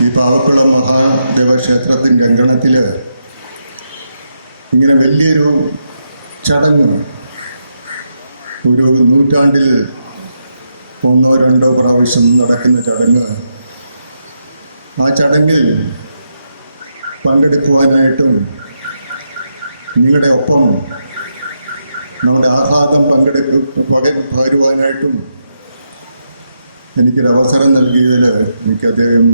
ഈ പാവക്കുളം മഹാദേവ ക്ഷേത്രത്തിന്റെ അങ്കണത്തിൽ ഇങ്ങനെ വലിയൊരു ചടങ്ങ് ഒരു നൂറ്റാണ്ടിൽ ഒന്നോ രണ്ടോ പ്രാവശ്യം നടക്കുന്ന ചടങ്ങ്. ആ ചടങ്ങിൽ പങ്കെടുക്കുവാനായിട്ടും നിങ്ങളുടെ ഒപ്പം നമ്മുടെ ആഹ്ലാദം പങ്കെടുക്കും പകരുവാനായിട്ടും എനിക്കൊരവസരം നൽകിയതിൽ എനിക്ക് അദ്ദേഹം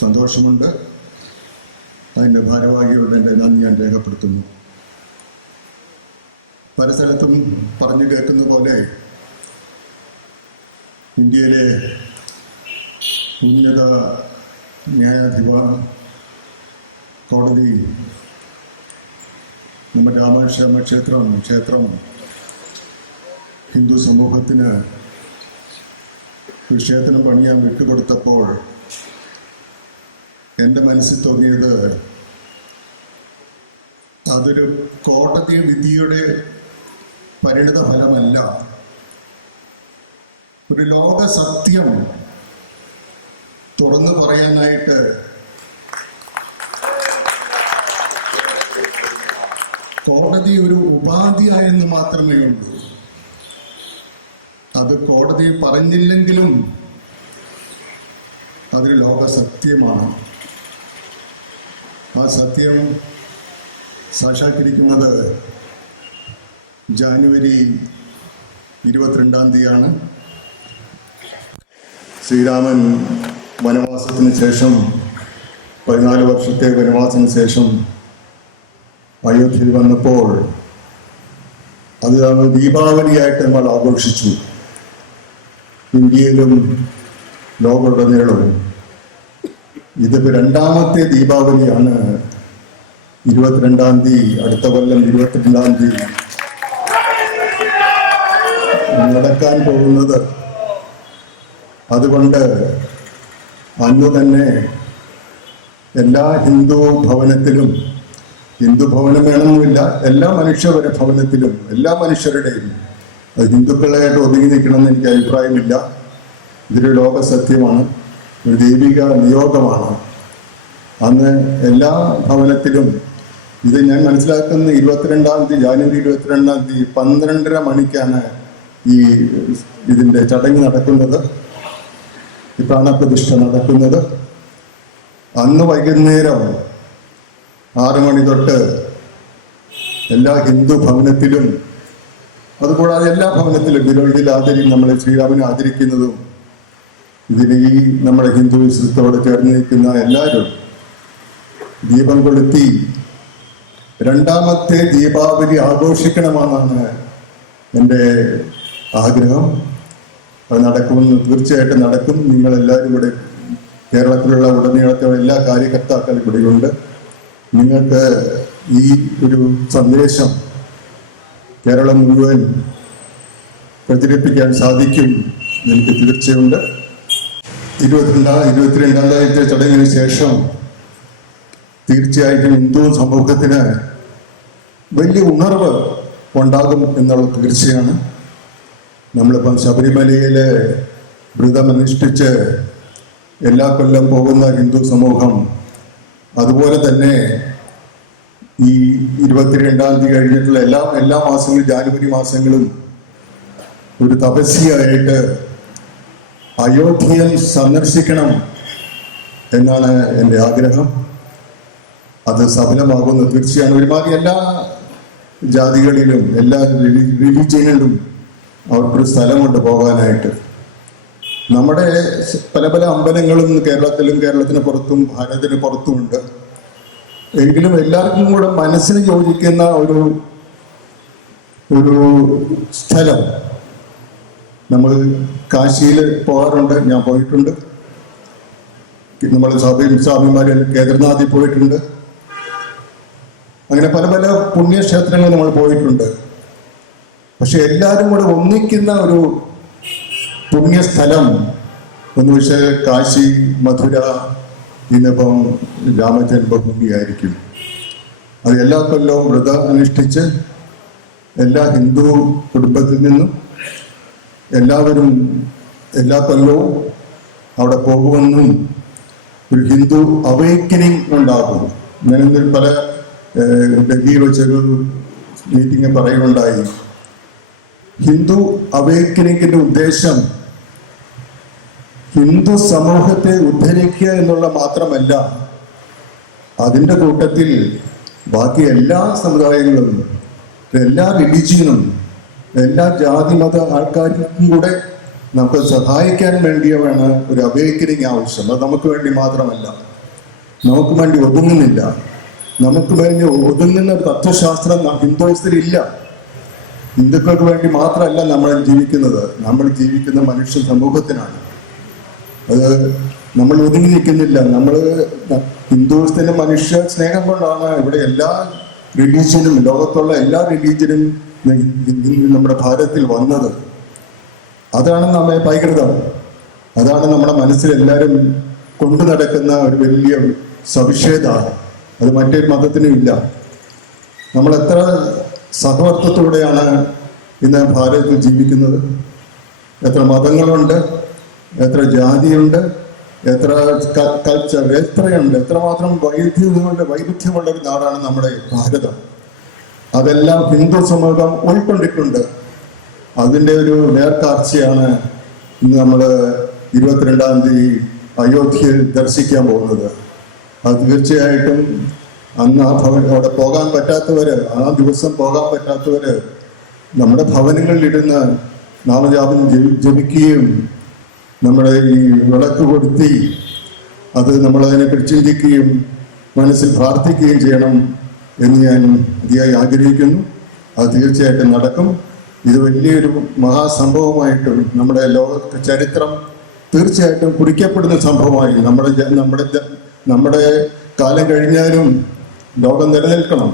സന്തോഷമുണ്ട്. അതിന്റെ ഭാരവാഹികളുടെ എന്റെ നന്ദി ഞാൻ രേഖപ്പെടുത്തുന്നു. പല സ്ഥലത്തും പറഞ്ഞു കേൾക്കുന്ന പോലെ ഇന്ത്യയിലെ ഉന്നത ന്യായാധിപ കോടതി നമ്മുടെ രാമക്ഷേമ ക്ഷേത്രം ക്ഷേത്രം ഹിന്ദു സമൂഹത്തിന് ക്ഷേത്രം പണിയാൻ വിട്ടുകൊടുത്തപ്പോൾ എന്റെ മനസ്സിൽ തോന്നിയത് അതൊരു കോടതി വിധിയുടെ പരിണിത ഫലമല്ല. ഒരു ലോക സത്യം തുറന്നു പറയാനായിട്ട് കോടതി ഒരു ഉപാധിയായെന്ന് മാത്രമേ ഉള്ളൂ. അത് കോടതി പറഞ്ഞില്ലെങ്കിലും അതൊരു ലോക സത്യമാണ്. ആ സത്യം സാക്ഷാത്കരിക്കുന്നത് ജാനുവരി ഇരുപത്തിരണ്ടാം തീയതിയാണ്. ശ്രീരാമൻ വനവാസത്തിന് ശേഷം പതിനാല് വർഷത്തെ വനവാസത്തിന് ശേഷം അയോധ്യയിൽ വന്നപ്പോൾ അത് ദീപാവലിയായിട്ട് നമ്മൾ ആഘോഷിച്ചു. ഇന്ത്യയിലും ലോകമുടനീളവും ഇതിപ്പോ രണ്ടാമത്തെ ദീപാവലിയാണ് ഇരുപത്തിരണ്ടാം തീയതി അടുത്ത കൊല്ലം ഇരുപത്തിരണ്ടാം തീയതി. നടക്കാൻ പോകുന്നത്. അതുകൊണ്ട് അന്ന് തന്നെ എല്ലാ ഹിന്ദു ഭവനത്തിലും ഹിന്ദു ഭവനം വേണമെന്നില്ല എല്ലാ മനുഷ്യവര ഭവനത്തിലും എല്ലാ മനുഷ്യരുടെയും അത് ഹിന്ദുക്കളായിട്ട് ഒതുങ്ങി നിൽക്കണമെന്ന് എനിക്ക് അഭിപ്രായമില്ല. ഇതൊരു ലോക സത്യമാണ് ഒരു ദൈവിക നിയോഗമാണ്. അന്ന് എല്ലാ ഭവനത്തിലും ഇത് ഞാൻ മനസ്സിലാക്കുന്ന ഇരുപത്തിരണ്ടാം തീയതി ജാനുവരി ഇരുപത്തിരണ്ടാം തീയതി പന്ത്രണ്ടര മണിക്കാണ് ഈ ഇതിന്റെ ചടങ്ങ് നടക്കുന്നത്. ഈ പ്രാണപ്രതിഷ്ഠ നടക്കുന്നത്. അന്ന് വൈകുന്നേരം ആറു മണി തൊട്ട് എല്ലാ ഹിന്ദു ഭവനത്തിലും അതുകൂടാതെ എല്ലാ ഭവനത്തിലും ഇതിൽ ആദരി നമ്മളെ ശ്രീരാമനെ ആദരിക്കുന്നതും ഇതിന് ഈ നമ്മുടെ ഹിന്ദുവിസത്തോട് ചേർന്ന് നിൽക്കുന്ന എല്ലാവരും ദീപം കൊളുത്തി രണ്ടാമത്തെ ദീപാവലി ആഘോഷിക്കണമെന്നാണ് എന്റെ ആഗ്രഹം. അത് നടക്കുമെന്ന് തീർച്ചയായിട്ടും നടക്കും. നിങ്ങളെല്ലാവരും ഇവിടെ കേരളത്തിലുള്ള ഉടനീളത്തിലുള്ള എല്ലാ കാര്യകർത്താക്കളും ഇവിടെയുണ്ട്. നിങ്ങൾക്ക് ഈ ഒരു സന്ദേശം കേരളം മുഴുവൻ പ്രചരിപ്പിക്കാൻ സാധിക്കും എനിക്ക് തീർച്ചയുണ്ട്. ഇരുപത്തിരണ്ടാം ഇരുപത്തിരണ്ടാം തീയതി ചടങ്ങിന് ശേഷം തീർച്ചയായിട്ടും ഹിന്ദു സമൂഹത്തിന് വലിയ ഉണർവ് ഉണ്ടാകും എന്നുള്ള തീർച്ചയാണ്. നമ്മളിപ്പം ശബരിമലയിലെ വ്രതമനുഷ്ഠിച്ച് എല്ലാ കൊല്ലം പോകുന്ന ഹിന്ദു സമൂഹം അതുപോലെ തന്നെ ഈ ഇരുപത്തിരണ്ടാം തീയതി കഴിഞ്ഞിട്ടുള്ള എല്ലാ എല്ലാ മാസങ്ങളും ജാനുവരി മാസങ്ങളും ഒരു തപസ്യയായിട്ട് അയോധ്യയിൽ സന്ദർശിക്കണം എന്നാണ് എന്റെ ആഗ്രഹം. അത് സഫലമാകുന്ന തീർച്ചയാണ് ഒരുമാതിരി എല്ലാ ജാതികളിലും എല്ലാ റിലീജിയനിലും അവർക്കൊരു സ്ഥലമുണ്ട് പോകാനായിട്ട്. നമ്മുടെ പല പല അമ്പലങ്ങളും കേരളത്തിലും കേരളത്തിന് പുറത്തും ഭാരതത്തിന് പുറത്തുമുണ്ട്. എങ്കിലും എല്ലാവർക്കും കൂടെ മനസ്സിന് യോജിക്കുന്ന ഒരു ഒരു സ്ഥലം നമ്മൾ കാശിയിൽ പോകാറുണ്ട് ഞാൻ പോയിട്ടുണ്ട്. നമ്മൾ സ്വാമി സ്വാമിമാർ കേദർനാഥിൽ പോയിട്ടുണ്ട്. അങ്ങനെ പല പല പുണ്യക്ഷേത്രങ്ങൾ നമ്മൾ പോയിട്ടുണ്ട്. പക്ഷെ എല്ലാവരും കൂടെ ഒന്നിക്കുന്ന ഒരു പുണ്യസ്ഥലം എന്ന് വെച്ചാൽ കാശി മധുര ഇന്നിപ്പം രാമജന്മഭൂമി ആയിരിക്കും അത് എല്ലാ കൊല്ലവും വ്രതം അനുഷ്ഠിച്ച് എല്ലാ ഹിന്ദു കുടുംബത്തിൽ നിന്നും എല്ലാവരും എല്ലാ കൊല്ലവും അവിടെ പോകുമെന്നും ഒരു ഹിന്ദു അവേക്കനിങ് ഉണ്ടാകും ഞാൻ പല ഡൽഹിയിൽ വെച്ചൊരു മീറ്റിംഗ് പറയുകയുണ്ടായി. ഹിന്ദു അവേക്കനിങ്ങിന്റെ ഉദ്ദേശം ഹിന്ദു സമൂഹത്തെ ഉദ്ധരിക്കുക എന്നുള്ള മാത്രമല്ല അതിന്റെ കൂട്ടത്തിൽ ബാക്കി എല്ലാ സമുദായങ്ങളും എല്ലാ റിലീജിയനും എല്ലാ ജാതി മത ആൾക്കാർക്കും കൂടെ നമുക്ക് സഹായിക്കാൻ വേണ്ടിയാണ് ഒരു അവേക്കനിങ് ആവശ്യം. അത് നമുക്ക് വേണ്ടി മാത്രമല്ല. നമുക്ക് വേണ്ടി ഒതുങ്ങുന്നില്ല. നമുക്ക് വേണ്ടി ഒതുങ്ങുന്ന തത്വശാസ്ത്രം ഹിന്ദുസ്ഥരില്ല ഹിന്ദുക്കൾക്ക് വേണ്ടി മാത്രമല്ല നമ്മൾ ജീവിക്കുന്നത്. നമ്മൾ ജീവിക്കുന്ന മനുഷ്യ സമൂഹത്തിനാണ്. അത് നമ്മൾ ഒതുങ്ങി നിൽക്കുന്നില്ല നമ്മൾ ഹിന്ദുസ്ഥിന്റെ മനുഷ്യ സ്നേഹം കൊണ്ടാണ് ഇവിടെ എല്ലാ റിലീജിയനും ലോകത്തുള്ള എല്ലാ റിലീജിയനും നമ്മുടെ ഭാരതത്തിൽ വന്നത്. അതാണ് നമ്മെ പൈകൃതം അതാണ് നമ്മുടെ മനസ്സിൽ എല്ലാവരും കൊണ്ടു നടക്കുന്ന ഒരു വലിയ സവിശേഷത. അത് മറ്റൊരു മതത്തിനും ഇല്ല. നമ്മൾ എത്ര സഹവർത്തത്തോടെയാണ് ഇന്ന് ഭാരതത്തിൽ ജീവിക്കുന്നത്. എത്ര മതങ്ങളുണ്ട് എത്ര ജാതിയുണ്ട് എത്ര കൾച്ചർ എത്രയുണ്ട് എത്രമാത്രം വൈവിധ്യമുള്ള വൈവിധ്യമുള്ള ഒരു നാടാണ് നമ്മുടെ ഭാരതം. അതെല്ലാം ഹിന്ദു സമൂഹം ഉൾക്കൊണ്ടിട്ടുണ്ട്. അതിന്റെ ഒരു നേർക്കാഴ്ചയാണ് ഇന്ന് നമ്മൾ ഇരുപത്തിരണ്ടാം തീയതി അയോധ്യയിൽ ദർശിക്കാൻ പോകുന്നത്. അത് തീർച്ചയായിട്ടും അന്ന് ആ ഭവൻ അവിടെ പോകാൻ പറ്റാത്തവര് ആ ദിവസം പോകാൻ പറ്റാത്തവര് നമ്മുടെ ഭവനങ്ങളിലിരുന്ന് നാമജാപം ജപി- ജപിക്കുകയും നമ്മുടെ ഈ വിളക്ക് കൊടുത്തി അത് നമ്മളതിനെക്കുറിച്ച് ചിന്തിക്കുകയും മനസ്സിൽ പ്രാർത്ഥിക്കുകയും ചെയ്യണം. എന്ന് ഞാൻ അതിയായി ആഗ്രഹിക്കുന്നു. അത് തീർച്ചയായിട്ടും നടക്കും. ഇത് വലിയൊരു മഹാസംഭവമായിട്ട് നമ്മുടെ ലോക ചരിത്രം തീർച്ചയായിട്ടും കുറിക്കപ്പെടുന്ന സംഭവമായി നമ്മുടെ നമ്മുടെ നമ്മുടെ കാലം കഴിഞ്ഞാലും ലോകം നിലനിൽക്കണം.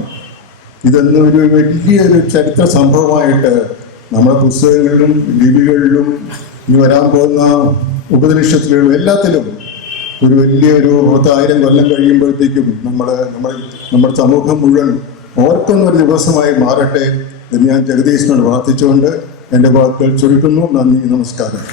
ഇതൊന്നും ഒരു വലിയൊരു ചരിത്ര സംഭവമായിട്ട് നമ്മുടെ പുസ്തകങ്ങളിലും ലിപികളിലും ഇനി വരാൻ പോകുന്ന ഉപനിഷത്തിലും എല്ലാത്തിലും ഒരു വലിയൊരു പത്തായിരം കൊല്ലം കഴിയുമ്പോഴത്തേക്കും നമ്മൾ നമ്മുടെ നമ്മുടെ സമൂഹം മുഴുവൻ ഓർക്കുന്ന ഒരു ദിവസമായി മാറട്ടെ എന്ന് ഞാൻ ജഗദീശനോട് പ്രാർത്ഥിച്ചുകൊണ്ട് എന്റെ വാക്കുകൾ ചുരുക്കുന്നു. നന്ദി നമസ്കാരം.